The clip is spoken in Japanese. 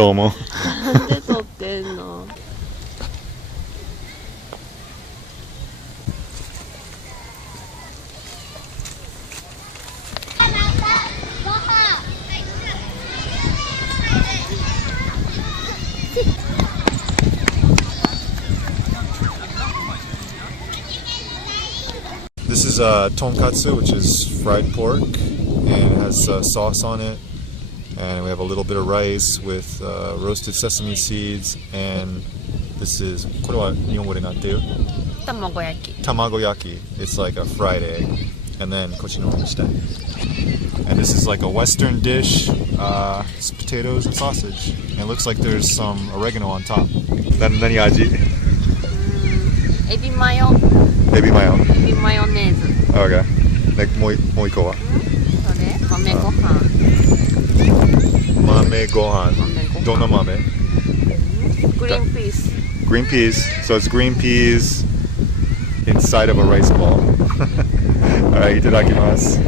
どうも。なんで撮ってんの？This is tonkatsu, which is fried pork, and it has sauce on it. And we have a little bit of rice with roasted sesame seeds. And this is これは日本語でなんていう？卵焼き。Tamago yaki. It's like a fried egg. And then kochino shite. And this is like a Western dish. It's potatoes and sausage. And it looks like there's some oregano on top. 何味？エビマヨ。エビマヨ。エビマヨネーズ。Okay. もう一個は？それ豆ご飯。豆ご飯。どんな豆？グリーンピース。Green peas. So it's green peas inside of a rice ball. Alright, いただきます。